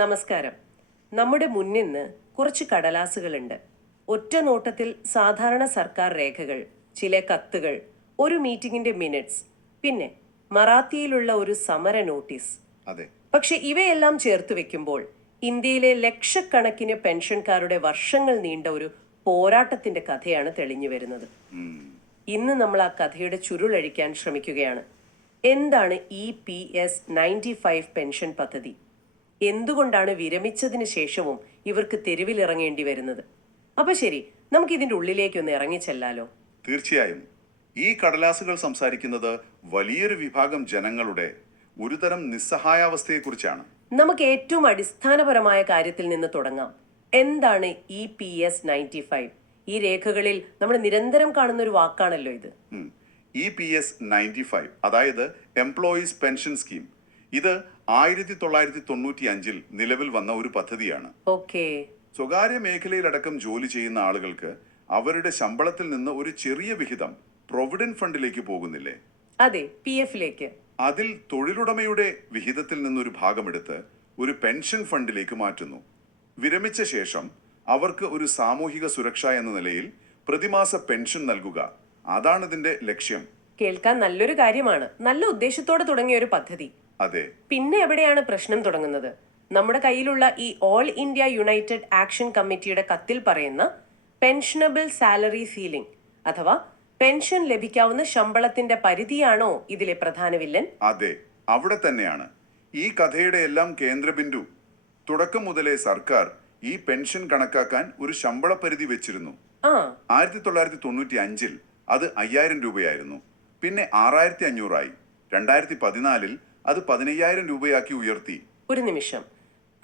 നമസ്കാരം. നമ്മുടെ മുന്നിന്ന് കുറച്ച് കടലാസുകളുണ്ട്. ഒറ്റ നോട്ടത്തിൽ സാധാരണ സർക്കാർ രേഖകൾ ചില കത്തുകൾ ഒരു മീറ്റിംഗിന്റെ മിനിറ്റ്സ് പിന്നെ മറാത്തിയിലുള്ള ഒരു സമര നോട്ടീസ്. അതെ. പക്ഷെ ഇവയെല്ലാം ചേർത്ത് വെക്കുമ്പോൾ ഇന്ത്യയിലെ ലക്ഷക്കണക്കിന് പെൻഷൻകാരുടെ വർഷങ്ങൾ നീണ്ട ഒരു പോരാട്ടത്തിന്റെ കഥയാണ് തെളിഞ്ഞു വരുന്നത്. ഇന്ന് നമ്മൾ ആ കഥയുടെ ചുരുളഴിക്കാൻ ശ്രമിക്കുകയാണ്. എന്താണ് E P S ninety five pension പദ്ധതി? എന്തുകൊണ്ടാണ് വിരമിച്ചതിന് ശേഷവും ഇവർക്ക് തെരുവിലിറങ്ങേണ്ടി വരുന്നത്? അപ്പൊ ശരി നമുക്ക് ഇതിന്റെ ഉള്ളിലേക്കൊന്ന് ഇറങ്ങിച്ചെല്ലാലോ തീർച്ചയായും. ഈ കടലാസുകൾ സംസാരിക്കുന്നത് വലിയൊരു വിഭാഗം ജനങ്ങളുടെ ഒരുതരം നിസ്സഹായാവസ്ഥയെക്കുറിച്ചാണ്. നമുക്ക് ഏറ്റവും അടിസ്ഥാനപരമായ കാര്യത്തിൽ നിന്ന് തുടങ്ങാം. എന്താണ് E P S ninety five? ഈ രേഖകളിൽ നമ്മൾ നിരന്തരം കാണുന്ന ഒരു വാക്കാണല്ലോ ഇത്. E P S ninety five അതായത് എംപ്ലോയീസ് പെൻഷൻ സ്കീം ഇത് ആയിരത്തി തൊള്ളായിരത്തി തൊണ്ണൂറ്റി അഞ്ചിൽ നിലവിൽ വന്ന ഒരു പദ്ധതിയാണ്. സ്വകാര്യ മേഖലയിലടക്കം ജോലി ചെയ്യുന്ന ആളുകൾക്ക് അവരുടെ ശമ്പളത്തിൽ നിന്ന് ഒരു ചെറിയ വിഹിതം പ്രൊവിഡന്റ് ഫണ്ടിലേക്ക് പോകുന്നില്ലേ? അതെ പി എഫിലേക്ക്. അതിൽ തൊഴിലുടമയുടെ വിഹിതത്തിൽ നിന്നൊരു ഭാഗമെടുത്ത് ഒരു പെൻഷൻ ഫണ്ടിലേക്ക് മാറ്റുന്നു. വിരമിച്ച ശേഷം അവർക്ക് ഒരു സാമൂഹിക സുരക്ഷ എന്ന നിലയിൽ പ്രതിമാസ പെൻഷൻ നൽകുക. അതാണ് ഇതിന്റെ ലക്ഷ്യം. കേൾക്കാൻ നല്ലൊരു കാര്യമാണ്. നല്ല ഉദ്ദേശത്തോടെ തുടങ്ങിയ ഒരു പദ്ധതി. അതെ. പിന്നെ എവിടെയാണ് പ്രശ്നം തുടങ്ങുന്നത്? നമ്മുടെ കയ്യിലുള്ള ഈ ഓൾ ഇന്ത്യ യുണൈറ്റഡ് ആക്ഷൻ കമ്മിറ്റിയുടെ കത്തിൽ പറയുന്ന പെൻഷനബിൾ സാലറി സീലിംഗ് അഥവാ പെൻഷൻ ലഭിക്കാവുന്ന ശമ്പളത്തിന്റെ പരിധിയാണോ ഇതിലെ പ്രധാന വില്ലൻ? അതെ അവിടെ തന്നെയാണ്. ഈ കഥയുടെ എല്ലാം കേന്ദ്രബിന്ദു. തുടക്കം മുതലേ സർക്കാർ ഈ പെൻഷൻ കണക്കാക്കാൻ ഒരു ശമ്പള പരിധി വെച്ചിരുന്നു. ആ. ആയിരത്തി തൊള്ളായിരത്തി തൊണ്ണൂറ്റി അഞ്ചിൽ അത് അയ്യായിരം രൂപയായിരുന്നു. പിന്നെ ആറായിരത്തി അഞ്ഞൂറായി രണ്ടായിരത്തി പതിനാലിൽ അത് പതിനയ്യായിരം രൂപയാക്കി ഉയർത്തി. ഒരു നിമിഷം.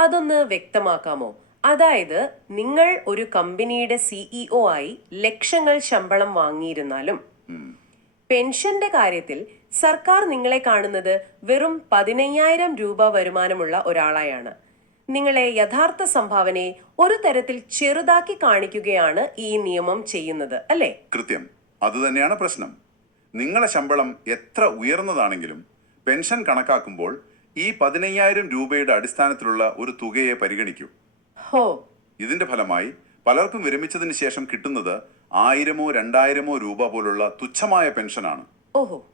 അതൊന്ന് വ്യക്തമാക്കാമോ? അതായത് നിങ്ങൾ ഒരു കമ്പനിയുടെ സിഇഒ ആയി ലക്ഷങ്ങൾ ശമ്പളം വാങ്ങിയിരുന്നാലും. പെൻഷന്റെ കാര്യത്തിൽ സർക്കാർ നിങ്ങളെ കാണുന്നത് വെറും പതിനയ്യായിരം രൂപ വരുമാനമുള്ള ഒരാളായാണ്. നിങ്ങളെ യഥാർത്ഥ സംഭാവനയെ ഒരു തരത്തിൽ ചെറുതാക്കി കാണിക്കുകയാണ് ഈ നിയമം ചെയ്യുന്നത് അല്ലേ? കൃത്യം. അതുതന്നെയാണ് പ്രശ്നം. നിങ്ങളെ ശമ്പളം എത്ര ഉയർന്നതാണെങ്കിലും പെൻഷൻ കണക്കാക്കുമ്പോൾ ഈ പതിനയ്യായിരം രൂപയുടെ അടിസ്ഥാനത്തിലുള്ള ഒരു തുകയെ പരിഗണിക്കൂ. ഹോ. ഇതിന്റെ ഫലമായി പലർക്കും വിരമിച്ചതിന് ശേഷം കിട്ടുന്നത് ആയിരമോ രണ്ടായിരമോ രൂപ പോലുള്ള തുച്ഛമായ പെൻഷനാണ്. ഓഹോ.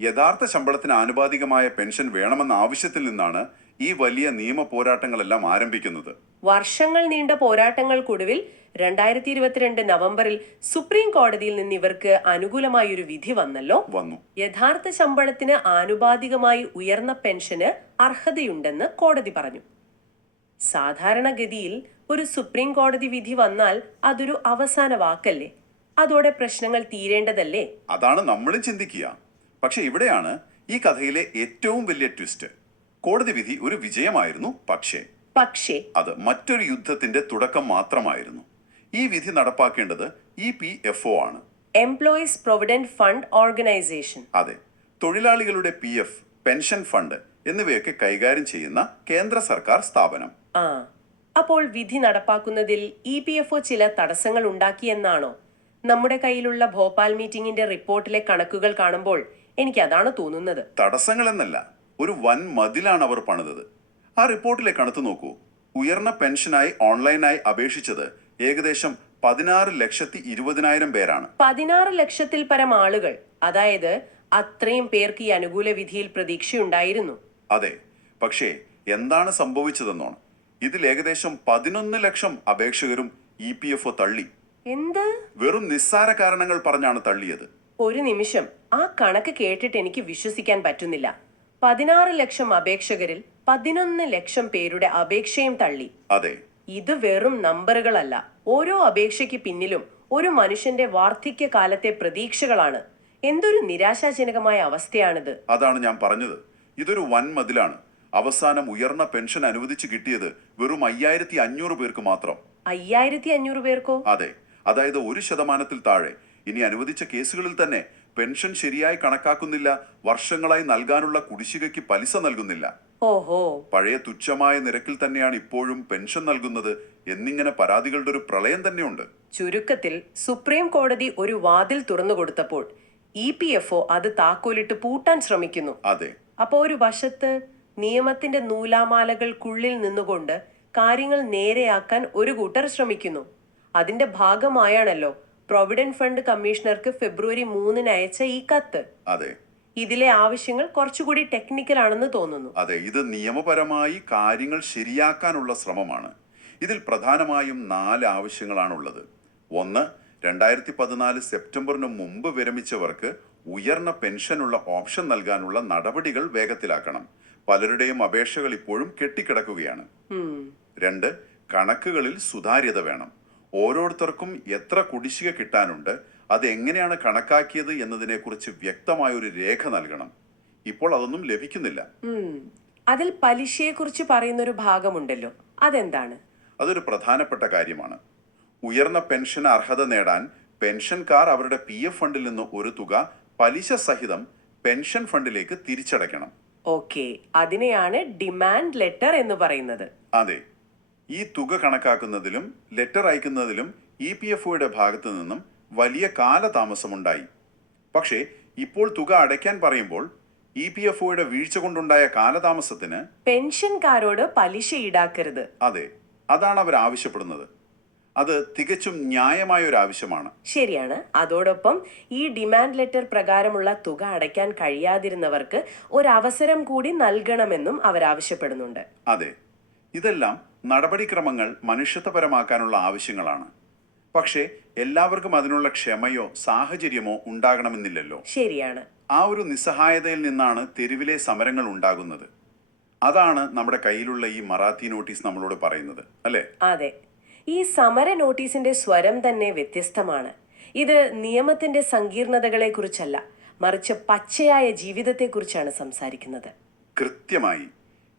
യഥാർത്ഥ ശമ്പളത്തിന് ആനുപാതികമായ പെൻഷൻ വേണമെന്ന ആവശ്യത്തിൽ നിന്നാണ് ഈ വലിയ നിയമ പോരാട്ടങ്ങളെല്ലാം ആരംഭിക്കുന്നത്. വർഷങ്ങൾ നീണ്ട പോരാട്ടങ്ങൾക്കൊടുവിൽ രണ്ടായിരത്തി ഇരുപത്തിരണ്ട് നവംബറിൽ സുപ്രീം കോടതിയിൽ നിന്ന് ഇവർക്ക് അനുകൂലമായൊരു വിധി വന്നല്ലോ. വന്നു. യഥാർത്ഥ ശമ്പളത്തിന് ആനുപാതികമായി ഉയർന്ന പെൻഷന് അർഹതയുണ്ടെന്ന് കോടതി പറഞ്ഞു. സാധാരണഗതിയിൽ ഒരു സുപ്രീം കോടതി വിധി വന്നാൽ അതൊരു അവസാന വാക്കല്ലേ? അതോടെ പ്രശ്നങ്ങൾ തീരേണ്ടതല്ലേ? അതാണ് നമ്മളും ചിന്തിക്കുക. പക്ഷെ ഇവിടെയാണ് ഈ കഥയിലെ ഏറ്റവും വലിയ ട്വിസ്റ്റ്. കോടതി വിധി ഒരു വിജയമായിരുന്നു പക്ഷേ പക്ഷേ അത് മറ്റൊരു യുദ്ധത്തിന്റെ തുടക്കം മാത്രമായിരുന്നു. ഈ വിധി നടപ്പാക്കേണ്ടത് ഇ പി എഫ് ഒ ആണ്. എംപ്ലോയീസ് പ്രൊവിഡന്റ് ഫണ്ട് ഓർഗനൈസേഷൻ അതെ തൊഴിലാളികളുടെ പി എഫ് പെൻഷൻ ഫണ്ട് എന്നിവയൊക്കെ കൈകാര്യം ചെയ്യുന്ന കേന്ദ്ര സർക്കാർ സ്ഥാപനം. ആ അപ്പോൾ വിധി നടപ്പാക്കുന്നതിൽ ഇ പി എഫ് ഒ ചില തടസ്സങ്ങൾ ഉണ്ടാക്കിയെന്നാണോ നമ്മുടെ കയ്യിലുള്ള ഭോപ്പാൽ മീറ്റിംഗിന്റെ റിപ്പോർട്ടിലെ കണക്കുകൾ കാണുമ്പോൾ എനിക്ക് അതാണ് തോന്നുന്നത്. തടസ്സങ്ങൾ എന്നല്ല ഒരു വൻ മതിലാണ് അവർ പണിതത്. ആ റിപ്പോർട്ടിലെ കണക്ക് നോക്കൂ. ഉയർന്ന പെൻഷനായി ഓൺലൈനായി അപേക്ഷിച്ചത് ഏകദേശം പതിനാറ് ലക്ഷത്തി ഇരുപതിനായിരം പേരാണ്. പതിനാറ് ലക്ഷത്തിൽ പരം ആളുകൾ അതായത് അത്രയും പേർക്ക് ഈ അനുകൂല വിധിയിൽ പ്രതീക്ഷയുണ്ടായിരുന്നു. അതെ പക്ഷേ എന്താണ് സംഭവിച്ചതെന്നോണം. ഇതിൽ ഏകദേശം പതിനൊന്ന് ലക്ഷം അപേക്ഷകരും ഇ പി എഫ് ഒ തള്ളി. എന്ത്? വെറും നിസ്സാര കാരണങ്ങൾ പറഞ്ഞാണ് തള്ളിയത്. ഒരു നിമിഷം. ആ കണക്ക് കേട്ടിട്ട് എനിക്ക് വിശ്വസിക്കാൻ പറ്റുന്നില്ല. പതിനാറ് ലക്ഷം അപേക്ഷകരിൽ പതിനൊന്ന് ലക്ഷം പേരുടെ അപേക്ഷയും തള്ളി. അതെ. ഇത് വെറും നമ്പറുകളല്ല. ഓരോ അപേക്ഷയ്ക്ക് പിന്നിലും ഒരു മനുഷ്യന്റെ വാർദ്ധക്യ കാലത്തെ പ്രതീക്ഷകളാണ്. എന്തൊരു നിരാശാജനകമായ അവസ്ഥയാണിത്. അതാണ് ഞാൻ പറഞ്ഞത്. ഇതൊരു വൻമതിലാണ് അവസാനം ഉയർന്ന പെൻഷൻ അനുവദിച്ചു കിട്ടിയത് വെറും അയ്യായിരത്തി അഞ്ഞൂറ് പേർക്ക് മാത്രം. അയ്യായിരത്തി അഞ്ഞൂറ് പേർക്കോ? അതെ. അതായത് ഒരു ശതമാനത്തിൽ താഴെ. ഇനി അനുവദിച്ച കേസുകളിൽ തന്നെ പെൻഷൻ ശരിയായി കണക്കാക്കുന്നില്ല വർഷങ്ങളായി നൽകാനുള്ള കുടിശ്ശികയ്ക്ക് പലിശ നൽകുന്നില്ല. ഓഹോ. പഴയ തുച്ഛമായ നിരക്കിൽ തന്നെയാണ് ഇപ്പോഴും പെൻഷൻ നൽകുന്നത് എന്നിങ്ങനെ പരാതികളുടെ ഒരു പ്രളയം തന്നെയുണ്ട്. ചുരുക്കത്തിൽ സുപ്രീം കോടതി ഒരു വാതിൽ തുറന്നു കൊടുത്തപ്പോൾ ഇ പി എഫ് ഒ അത് താക്കോലിട്ട് പൂട്ടാൻ ശ്രമിക്കുന്നു. അതെ. അപ്പോ ഒരു വശത്ത് നിയമത്തിന്റെ നൂലാമാലകൾക്കുള്ളിൽ നിന്നുകൊണ്ട് കാര്യങ്ങൾ നേരെയാക്കാൻ ഒരു കൂട്ടർ ശ്രമിക്കുന്നു. അതിന്റെ ഭാഗമായാണല്ലോ പ്രൊവിഡന്റ് ഫണ്ട് കമ്മീഷണർക്ക് ഫെബ്രുവരി മൂന്നിന് അയച്ച ഈ കത്ത്. അതെ. ഇതിലെ ആവശ്യങ്ങൾ കുറച്ചുകൂടി ടെക്നിക്കൽ ആണെന്ന് തോന്നുന്നു. അതെ ഇത് നിയമപരമായി കാര്യങ്ങൾ ശരിയാക്കാനുള്ള ശ്രമമാണ്. ഇതിൽ പ്രധാനമായും നാല് ആവശ്യങ്ങളാണുള്ളത്. ഒന്ന് രണ്ടായിരത്തി പതിനാല് സെപ്റ്റംബറിന് മുമ്പ് വിരമിച്ചവർക്ക് ഉയർന്ന പെൻഷനുള്ള ഓപ്ഷൻ നൽകാനുള്ള നടപടികൾ വേഗത്തിലാക്കണം. പലരുടെയും അപേക്ഷകൾ ഇപ്പോഴും കെട്ടിക്കിടക്കുകയാണ്. രണ്ട് കണക്കുകളിൽ സുതാര്യത വേണം. ഓരോരുത്തർക്കും എത്ര കുടിശ്ശിക കിട്ടാനുണ്ട് അത് എങ്ങനെയാണ് കണക്കാക്കിയത് എന്നതിനെക്കുറിച്ച് വ്യക്തമായ ഒരു രേഖ നൽകണം. ഇപ്പോൾ അതൊന്നും ലഭിക്കുന്നില്ല. അതിൽ പലിശയെക്കുറിച്ച് പറയുന്ന ഒരു ഭാഗമുണ്ടല്ലോ. അതെന്താണ്? അതൊരു പ്രധാനപ്പെട്ട കാര്യമാണ്. ഉയർന്ന പെൻഷൻ അർഹത നേടാൻ പെൻഷൻകാർ അവരുടെ പി എഫ് ഫണ്ടിൽ നിന്ന് ഒരു തുക പലിശ സഹിതം പെൻഷൻ ഫണ്ടിലേക്ക് തിരിച്ചടയ്ക്കണം. ഓക്കെ. അതിനെയാണ് ഡിമാൻഡ് ലെറ്റർ എന്ന് പറയുന്നത്. അതെ. ഈ തുക കണക്കാക്കുന്നതിലും ലെറ്റർ അയക്കുന്നതിലും ഇ പി എഫ് ഒയുടെ ഭാഗത്തു നിന്നും വലിയ കാലതാമസമുണ്ടായി. പക്ഷേ ഇപ്പോൾ തുക അടയ്ക്കാൻ പറയുമ്പോൾ ഇ പി എഫ് ഒയുടെ വീഴ്ച കൊണ്ടുണ്ടായ കാലതാമസത്തിന് പെൻഷൻകാരോട് പലിശ ഈടാക്കരുത്. അതെ അതാണ് അവർ ആവശ്യപ്പെടുന്നത്. അത് തികച്ചും ന്യായമായ ഒരു ആവശ്യമാണ്. ശരിയാണ്. അതോടൊപ്പം ഈ ഡിമാൻഡ് ലെറ്റർ പ്രകാരമുള്ള തുക അടയ്ക്കാൻ കഴിയാതിരുന്നവർക്ക് ഒരു അവസരം കൂടി നൽകണമെന്നും അവർ ആവശ്യപ്പെടുന്നുണ്ട്. അതെ ഇതെല്ലാം നടപടിക്രമങ്ങൾ മനുഷ്യത്വപരമാക്കാനുള്ള ആവശ്യങ്ങളാണ്. പക്ഷേ എല്ലാവർക്കും അതിനുള്ള ക്ഷമയോ സാഹചര്യമോ ഉണ്ടാകണമെന്നില്ലല്ലോ. ശരിയാണ്. ആ ഒരു നിസ്സഹായതയിൽ നിന്നാണ് തെരുവിലെ സമരങ്ങൾ ഉണ്ടാകുന്നത്. അതാണ് നമ്മുടെ കയ്യിലുള്ള ഈ മറാത്തി നോട്ടീസ് നമ്മളോട് പറയുന്നത് അല്ലേ? അതെ. ഈ സമര നോട്ടീസിന്റെ സ്വരം തന്നെ വ്യത്യസ്തമാണ്. ഇത് നിയമത്തിന്റെ സങ്കീർണതകളെ കുറിച്ചല്ല മറിച്ച് പച്ചയായ ജീവിതത്തെക്കുറിച്ചാണ് സംസാരിക്കുന്നത്. കൃത്യമായി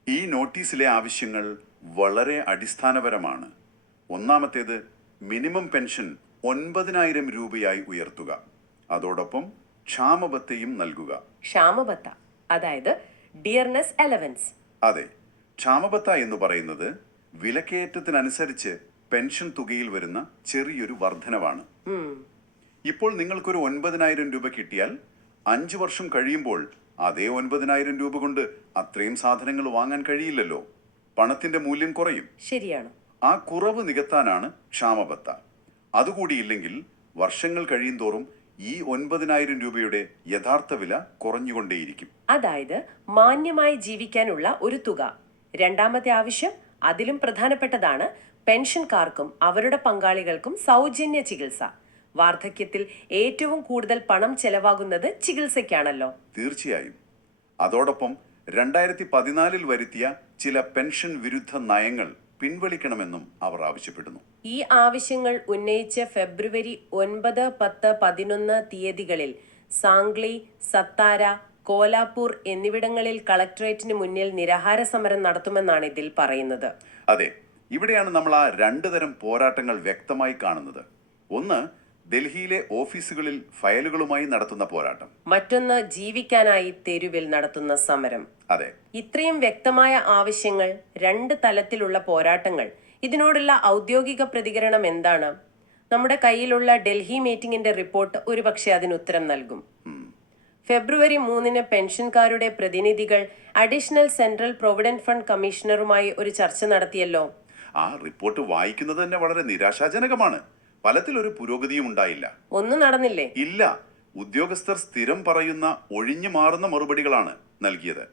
ഈ നോട്ടീസിലെ ആവശ്യങ്ങൾ വളരെ അടിസ്ഥാനപരമാണ്. ഒന്നാമത്തേത് മിനിമം പെൻഷൻ ഒൻപതിനായിരം രൂപയായി ഉയർത്തുക. അതോടൊപ്പം ക്ഷാമബത്തയും നൽകുക. ക്ഷാമബത്ത അതായത് ഡിയർനെസ് അലവൻസ്. അതെ ക്ഷാമബത്ത എന്ന് പറയുന്നത് വിലക്കയറ്റത്തിനനുസരിച്ച് പെൻഷൻ തുകയിൽ വരുന്ന ചെറിയൊരു വർധനവാണ്. ഇപ്പോൾ നിങ്ങൾക്കൊരു ഒൻപതിനായിരം രൂപ കിട്ടിയാൽ അഞ്ചു വർഷം കഴിയുമ്പോൾ അതേ ഒൻപതിനായിരം രൂപ കൊണ്ട് അത്രയും സാധനങ്ങൾ വാങ്ങാൻ കഴിയില്ലല്ലോ. പണത്തിന്റെ മൂല്യം കുറയും. ശരിയാണ്. ആ കുറവ് നികത്താനാണ് ക്ഷാമബത്ത. അതുകൂടിയില്ലെങ്കിൽ വർഷങ്ങൾ കഴിയും തോറും ഈ ഒൻപതിനായിരം രൂപയുടെ യഥാർത്ഥ വില കുറഞ്ഞുകൊണ്ടേയിരിക്കും. അതായത് മാന്യമായി ജീവിക്കാനുള്ള ഒരു തുക. രണ്ടാമത്തെ ആവശ്യം അതിലും പ്രധാനപ്പെട്ടതാണ് പെൻഷൻകാർക്കും അവരുടെ പങ്കാളികൾക്കും സൗജന്യ ചികിത്സ. വാർദ്ധക്യത്തിൽ ഏറ്റവും കൂടുതൽ പണം ചെലവാകുന്നത് ചികിത്സയ്ക്കാണല്ലോ. തീർച്ചയായും. അതോടൊപ്പം രണ്ടായിരത്തി പതിനാലിൽ വരുത്തിയ ചില പെൻഷൻ വിരുദ്ധ നയങ്ങൾ പിൻവലിക്കണമെന്നും അവർ ആവശ്യപ്പെടുന്നു. ഈ ആവശ്യങ്ങൾ ഉന്നയിച്ച ഫെബ്രുവരി ഒൻപത് പത്ത് പതിനൊന്ന് തീയതികളിൽ സാംഗ്ലി സത്താര കോലാപൂർ എന്നിവിടങ്ങളിൽ കളക്ടറേറ്റിന് മുന്നിൽ നിരാഹാര സമരം നടത്തുമെന്നാണ് ഇതിൽ പറയുന്നത്. അതെ ഇവിടെയാണ് നമ്മൾ ആ രണ്ടു തരം പോരാട്ടങ്ങൾ വ്യക്തമായി കാണുന്നത്. ഒന്ന് ഡൽഹിയിലെ ഓഫീസുകളിൽ ഫയലുകളുമായി നടത്തുന്ന പോരാട്ടം. മറ്റൊന്ന് ജീവിക്കാനായി തെരുവിൽ നടത്തുന്ന സമരം. അതെ. ഇത്രയും വ്യക്തമായ ആവശ്യങ്ങൾ രണ്ട് തലത്തിലുള്ള പോരാട്ടങ്ങൾ ഇതിനോടുള്ള ഔദ്യോഗിക പ്രതികരണം എന്താണ്? നമ്മുടെ കയ്യിലുള്ള ഡൽഹി മീറ്റിംഗിന്റെ റിപ്പോർട്ട് ഒരുപക്ഷെ അതിന് ഉത്തരം നൽകും. ഫെബ്രുവരി മൂന്നിന് പെൻഷൻകാരുടെ പ്രതിനിധികൾ അഡീഷണൽ സെൻട്രൽ പ്രൊവിഡന്റ് ഫണ്ട് കമ്മീഷണറുമായി ഒരു ചർച്ച നടത്തിയല്ലോ. ആ റിപ്പോർട്ട് വായിക്കുന്നത് തന്നെ വളരെ നിരാശാജനകമാണ്. ഫലത്തിൽ ഒരു പുരോഗതിയും ഉണ്ടായില്ല. ഒന്നും നടന്നില്ലേ? ഇല്ല. ഉദ്യോഗസ്ഥർ സ്ഥിരം പറയുന്ന ഒഴിഞ്ഞു മാറുന്ന മറുപടികളാണ് നൽകിയത്.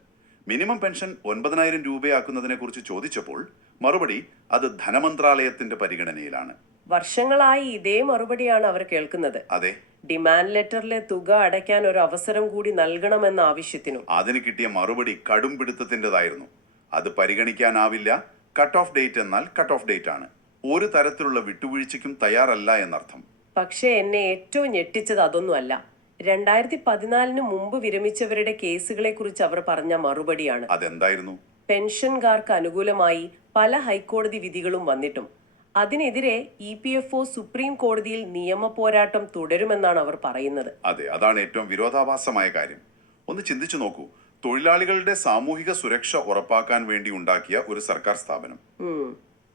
മിനിമം പെൻഷൻ ഒൻപതിനായിരം രൂപയാക്കുന്നതിനെ കുറിച്ച് ചോദിച്ചപ്പോൾ മറുപടി അത് ധനമന്ത്രാലയത്തിന്റെ പരിഗണനയിലാണ്. വർഷങ്ങളായി ഇതേ മറുപടിയാണ് അവർ കേൾക്കുന്നത്. അതെ. ഡിമാൻഡ് ലെറ്ററിലെ തുക അടയ്ക്കാൻ ഒരു അവസരം കൂടി നൽകണമെന്ന ആവശ്യത്തിനും. അതിന് കിട്ടിയ മറുപടി കടും പിടുത്തത്തിന്റെതായിരുന്നു അത് പരിഗണിക്കാനാവില്ല. കട്ട് ഓഫ് ഡേറ്റ് എന്നാൽ കട്ട് ഓഫ് ഡേറ്റ് ആണ്. ഒരു തരത്തിലുള്ള വിട്ടുവീഴ്ചയ്ക്കും തയ്യാറല്ല എന്നർത്ഥം. പക്ഷേ എന്നെ ഏറ്റവും ഞെട്ടിച്ചത് അതൊന്നുമല്ല. രണ്ടായിരത്തി പതിനാലിന് മുമ്പ് വിരമിച്ചവരുടെ കേസുകളെ കുറിച്ച് അവർ പറഞ്ഞ മറുപടിയാണ്. അതെന്തായിരുന്നു? പെൻഷൻകാർക്ക് അനുകൂലമായി പല ഹൈക്കോടതി വിധികളും വന്നിട്ടും. അതിനെതിരെ E P F O supreme കോടതിയിൽ നിയമ പോരാട്ടം തുടരുമെന്നാണ് അവർ പറയുന്നത്. അതെ അതാണ് ഏറ്റവും വിരോധാഭാസമായ കാര്യം. ഒന്ന് ചിന്തിച്ചു നോക്കൂ. തൊഴിലാളികളുടെ സാമൂഹിക സുരക്ഷ ഉറപ്പാക്കാൻ വേണ്ടി ഉണ്ടാക്കിയ ഒരു സർക്കാർ സ്ഥാപനം.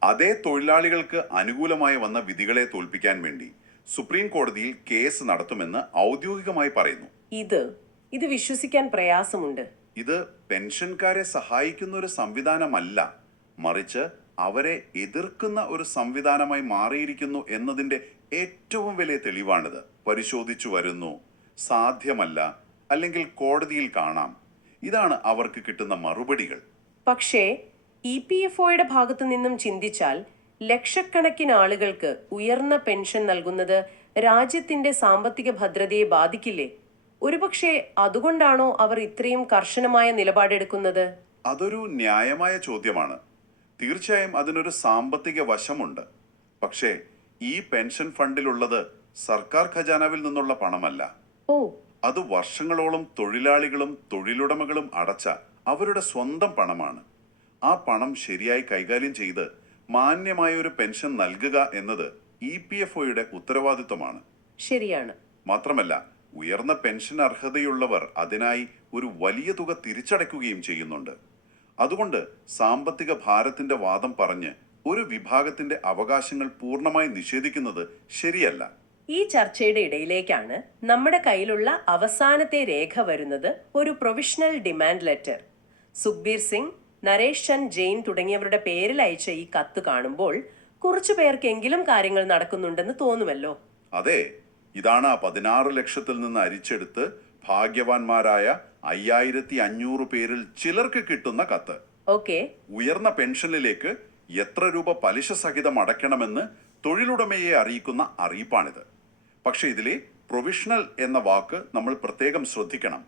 അതേ തൊഴിലാളികൾക്ക് അനുകൂലമായി വന്ന വിധികളെ തോൽപ്പിക്കാൻ വേണ്ടി സുപ്രീം കോടതിയിൽ കേസ് നടത്തുമെന്ന് ഔദ്യോഗികമായി പറയുന്നു. ഇത് ഇത് വിശ്വസിക്കാൻ പ്രയാസമുണ്ട്. ഇത് പെൻഷൻകാരെ സഹായിക്കുന്ന ഒരു സംവിധാനമല്ല. മറിച്ച് അവരെ എതിർക്കുന്ന ഒരു സംവിധാനമായി മാറിയിരിക്കുന്നു എന്നതിന്റെ ഏറ്റവും വലിയ തെളിവാണിത്. പരിശോധിച്ചു വരുന്നു. സാധ്യമല്ല അല്ലെങ്കിൽ കോടതിയിൽ കാണാം. ഇതാണ് അവർക്ക് കിട്ടുന്ന മറുപടികൾ. പക്ഷേ ഇ പി എഫ് ഒയുടെ ഭാഗത്തു നിന്നും ചിന്തിച്ചാൽ ലക്ഷക്കണക്കിന് ആളുകൾക്ക് ഉയർന്ന പെൻഷൻ നൽകുന്നത് രാജ്യത്തിന്റെ സാമ്പത്തിക ഭദ്രതയെ ബാധിക്കില്ലേ? ഒരുപക്ഷെ അതുകൊണ്ടാണോ അവർ ഇത്രയും കർശനമായ നിലപാടെടുക്കുന്നത്? അതൊരു ന്യായമായ ചോദ്യമാണ്. തീർച്ചയായും അതിനൊരു സാമ്പത്തിക വശമുണ്ട്. പക്ഷേ ഈ പെൻഷൻ ഫണ്ടിലുള്ളത് സർക്കാർ ഖജാനാവിൽ നിന്നുള്ള പണമല്ല. ഓ. അത് വർഷങ്ങളോളം തൊഴിലാളികളും തൊഴിലുടമകളും അടച്ച അവരുടെ സ്വന്തം പണമാണ്. ആ പണം ശരിയായി കൈകാര്യം ചെയ്ത് മാന്യമായ ഒരു പെൻഷൻ നൽകുക എന്നത് ഇ പി എഫ് ഒയുടെ ഉത്തരവാദിത്വമാണ്. ശരിയാണ്. മാത്രമല്ല ഉയർന്ന പെൻഷൻ അർഹതയുള്ളവർ അതിനായി ഒരു വലിയ തുക തിരിച്ചടയ്ക്കുകയും ചെയ്യുന്നുണ്ട്. അതുകൊണ്ട് സാമ്പത്തിക ഭാരത്തിന്റെ വാദം പറഞ്ഞ് ഒരു വിഭാഗത്തിന്റെ അവകാശങ്ങൾ പൂർണമായി നിഷേധിക്കുന്നത് ശരിയല്ല. ഈ ചർച്ചയുടെ ഇടയിലേക്കാണ് നമ്മുടെ കയ്യിലുള്ള അവസാനത്തെ രേഖ വരുന്നത് ഒരു provisional demand letter. Sukhbir Singh Naresh Chand Jain തുടങ്ങിയവരുടെ പേരിൽ അയച്ച ഈ കത്ത് കാണുമ്പോൾ കുറച്ചു പേർക്കെങ്കിലും കാര്യങ്ങൾ നടക്കുന്നുണ്ടെന്ന് തോന്നുമല്ലോ? അതെ. ഇതാണ് ആ പതിനാറ് ലക്ഷത്തിൽ നിന്ന് അരിച്ചെടുത്ത് ഭാഗ്യവാന്മാരായ അയ്യായിരത്തി അഞ്ഞൂറ് പേരിൽ ചിലർക്ക് കിട്ടുന്ന കത്ത്. ഓക്കെ. ഉയർന്ന പെൻഷനിലേക്ക് എത്ര രൂപ പലിശ സഹിതം അടയ്ക്കണമെന്ന് തൊഴിലുടമയെ അറിയിക്കുന്ന അറിയിപ്പാണിത്. പക്ഷെ ഇതിലെ പ്രൊവിഷണൽ എന്ന വാക്ക് നമ്മൾ പ്രത്യേകം ശ്രദ്ധിക്കണം.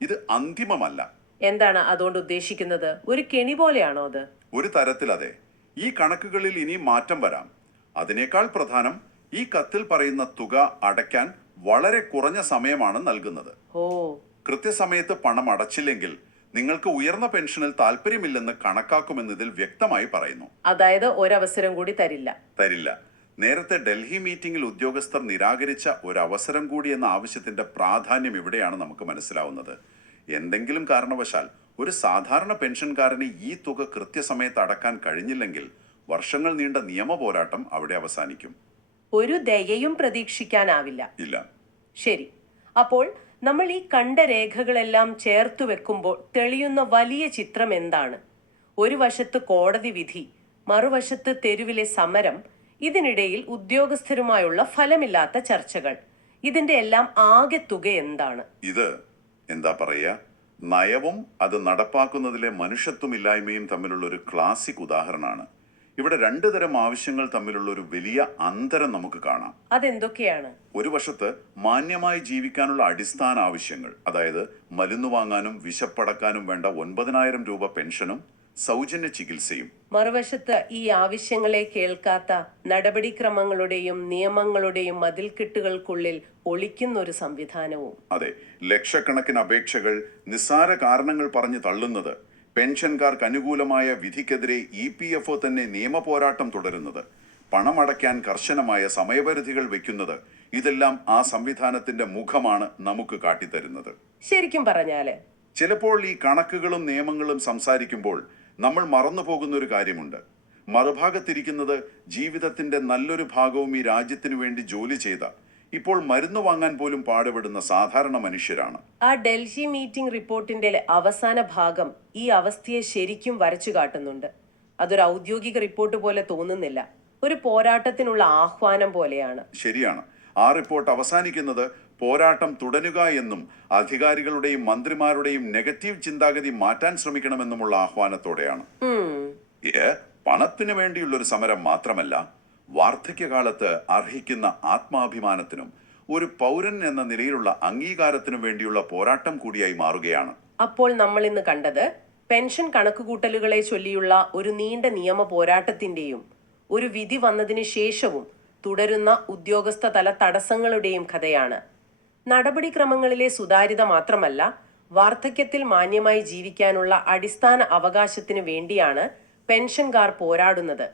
ഇത് അന്തിമമല്ല. എന്താണ് അതുകൊണ്ട് ഉദ്ദേശിക്കുന്നത്? ഒരു കെണി പോലെയാണോ അത്? ഒരു തരത്തിൽ അതെ. ഈ കണക്കുകളിൽ ഇനി മാറ്റം വരാം. അതിനേക്കാൾ പ്രധാനം ഈ കത്തിൽ പറയുന്ന തുക അടയ്ക്കാൻ വളരെ കുറഞ്ഞ സമയമാണ് നൽകുന്നത്. ഓ. കൃത്യസമയത്ത് പണം അടച്ചില്ലെങ്കിൽ നിങ്ങൾക്ക് ഉയർന്ന പെൻഷനിൽ താല്പര്യമില്ലെന്ന് കണക്കാക്കുമെന്ന് ഇതിൽ വ്യക്തമായി പറയുന്നു. അതായത് ഒരവസരം കൂടി തരില്ല. തരില്ല. നേരത്തെ ഡൽഹി മീറ്റിംഗിൽ ഉദ്യോഗസ്ഥർ നിരാകരിച്ച ഒരവസരം അവസരം കൂടി എന്ന ആവശ്യത്തിന്റെ പ്രാധാന്യം ഇവിടെയാണ് നമുക്ക് മനസ്സിലാവുന്നത്. എന്തെങ്കിലും കാരണവശാൽ ഒരു സാധാരണ പെൻഷൻകാരന് ഈ തുക കൃത്യസമയത്ത് അടക്കാൻ കഴിഞ്ഞില്ലെങ്കിൽ വർഷങ്ങൾ നീണ്ട നിയമ പോരാട്ടം അവിടെ അവസാനിക്കും. ഒരു ദയയും പ്രതീക്ഷിക്കാനാവില്ല. ഇല്ല. ശരി. അപ്പോൾ നമ്മൾ ഈ കണ്ട രേഖകളെല്ലാം ചേർത്തു വെക്കുമ്പോൾ തെളിയുന്ന വലിയ ചിത്രം എന്താണ്? ഒരു വശത്ത് കോടതി വിധി മറുവശത്ത് തെരുവിലെ സമരം ഇതിനിടയിൽ ഉദ്യോഗസ്ഥരുമായുള്ള ഫലമില്ലാത്ത ചർച്ചകൾ. ഇതിന്റെ എല്ലാം ആകെ തുക എന്താണ്? ഇത് എന്താ പറയുക? നയവും അത് നടപ്പാക്കുന്നതിലെ മനുഷ്യത്വമില്ലായ്മയും തമ്മിലുള്ള ഒരു ക്ലാസിക് ഉദാഹരണമാണ്. ഇവിടെ രണ്ടു തരം ആവശ്യങ്ങൾ തമ്മിലുള്ള ഒരു വലിയ അന്തരം നമുക്ക് കാണാം. അതെന്തൊക്കെയാണ്? ഒരു വശത്ത് മാന്യമായി ജീവിക്കാനുള്ള അടിസ്ഥാന ആവശ്യങ്ങൾ അതായത് മരുന്ന് വാങ്ങാനും വിശപ്പടക്കാനും വേണ്ട ഒൻപതിനായിരം രൂപ പെൻഷനും സൗജന്യ ചികിത്സയും. മറുവശത്ത് ഈ ആവശ്യങ്ങളെ കേൾക്കാത്ത നടപടിക്രമങ്ങളുടെയും നിയമങ്ങളുടെയും മതിൽക്കെട്ടുകൾക്കുള്ളിൽ ഒളിക്കുന്ന ഒരു സംവിധാനവും. അതെ ലക്ഷക്കണക്കിന് അപേക്ഷകൾ നിസ്സാര കാരണങ്ങൾ പറഞ്ഞു തള്ളുന്നത് പെൻഷൻകാർക്ക് അനുകൂലമായ വിധിക്കെതിരെ ഇ പി എഫ് ഒ തന്നെ നിയമ പോരാട്ടം തുടരുന്നത് പണമടയ്ക്കാൻ കർശനമായ സമയപരിധികൾ വെക്കുന്നത് ഇതെല്ലാം ആ സംവിധാനത്തിന്റെ മുഖമാണ് നമുക്ക് കാട്ടിത്തരുന്നത്. ശരിക്കും പറഞ്ഞാൽ. ചിലപ്പോൾ ഈ കണക്കുകളും നിയമങ്ങളും സംസാരിക്കുമ്പോൾ നമ്മൾ മറന്നു പോകുന്ന ഒരു കാര്യമുണ്ട്. മറുഭാഗത്തിരിക്കുന്നത് ജീവിതത്തിന്റെ നല്ലൊരു ഭാഗവും ഈ രാജ്യത്തിനു വേണ്ടി ജോലി ചെയ്ത ഇപ്പോൾ മരുന്ന് വാങ്ങാൻ പോലും പാടുപെടുന്ന സാധാരണ മനുഷ്യരാണ്. ആ ഡൽഹി മീറ്റിംഗ് റിപ്പോർട്ടിന്റെ അവസാന ഭാഗം ഈ അവസ്ഥയെ ശരിക്കും വരച്ചു കാട്ടുന്നുണ്ട്. അതൊരു ഔദ്യോഗിക റിപ്പോർട്ട് പോലെ തോന്നുന്നില്ല. ഒരു പോരാട്ടത്തിനുള്ള ആഹ്വാനം പോലെയാണ്. ശരിയാണ്. ആ റിപ്പോർട്ട് അവസാനിക്കുന്നത് പോരാട്ടം തുടരുക എന്നും അധികാരികളുടെയും മന്ത്രിമാരുടെയും നെഗറ്റീവ് ചിന്താഗതി മാറ്റാൻ ശ്രമിക്കണമെന്നുമുള്ള ആഹ്വാനത്തോടെയാണ്. ഇത് പണത്തിനു വേണ്ടിയുള്ള ഒരു സമരം മാത്രമല്ല വാർദ്ധക്യകാലത്ത് അർഹിക്കുന്ന ആത്മാഭിമാനത്തിനും ഒരു പൗരൻ എന്ന നിലയിലുള്ള അംഗീകാരത്തിനും വേണ്ടിയുള്ള പോരാട്ടം കൂടിയായി മാറുകയാണ്. അപ്പോൾ നമ്മൾ ഇന്ന് കണ്ടത് പെൻഷൻ കണക്കുകൂട്ടലുകളെ ചൊല്ലിയുള്ള ഒരു നീണ്ട നിയമ പോരാട്ടത്തിന്റെയും ഒരു വിധി വന്നതിന് ശേഷവും തുടരുന്ന ഉദ്യോഗസ്ഥ തല തടസ്സങ്ങളുടെയും കഥയാണ്. നടപടിക്രമങ്ങളിലെ സുതാര്യത മാത്രമല്ല വാർദ്ധക്യത്തിൽ മാന്യമായി ജീവിക്കാനുള്ള അടിസ്ഥാന അവകാശത്തിന് വേണ്ടിയാണ് പെൻഷൻകാർ പോരാടുന്നത്.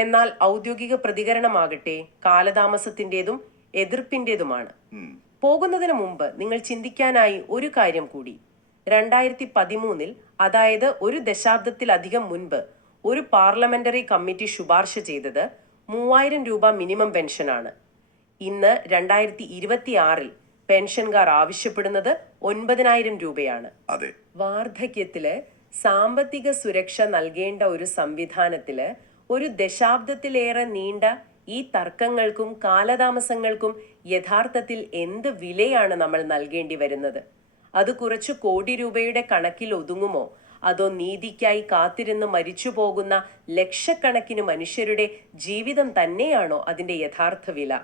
എന്നാൽ ഔദ്യോഗിക പ്രതികരണമാകട്ടെ കാലതാമസത്തിന്റേതും എതിർപ്പിന്റേതുമാണ്. പോകുന്നതിന് മുമ്പ് നിങ്ങൾ ചിന്തിക്കാനായി ഒരു കാര്യം കൂടി. രണ്ടായിരത്തി പതിമൂന്നിൽ അതായത് ഒരു ദശാബ്ദത്തിലധികം മുൻപ് ഒരു പാർലമെന്ററി കമ്മിറ്റി ശുപാർശ ചെയ്തത് മൂവായിരം രൂപ മിനിമം പെൻഷനാണ്. ഇന്ന് രണ്ടായിരത്തി ഇരുപത്തി ആറിൽ പെൻഷൻകാർ ആവശ്യപ്പെടുന്നത് ഒൻപതിനായിരം രൂപയാണ്. വാർദ്ധക്യത്തിൽ സാമ്പത്തിക സുരക്ഷ നൽകേണ്ട ഒരു സംവിധാനത്തിൽ ഒരു ദശാബ്ദത്തിലേറെ നീണ്ട ഈ തർക്കങ്ങൾക്കും കാലതാമസങ്ങൾക്കും യഥാർത്ഥത്തിൽ എന്ത് വിലയാണ് നമ്മൾ നൽകേണ്ടി വരുന്നത്? അത് കുറച്ചു കോടി രൂപയുടെ കണക്കിൽ ഒതുങ്ങുമോ? അതോ നീതിക്കായി കാത്തിരുന്ന് മരിച്ചു പോകുന്ന ലക്ഷക്കണക്കിന് മനുഷ്യരുടെ ജീവിതം തന്നെയാണോ അതിന്റെ യഥാർത്ഥ വില?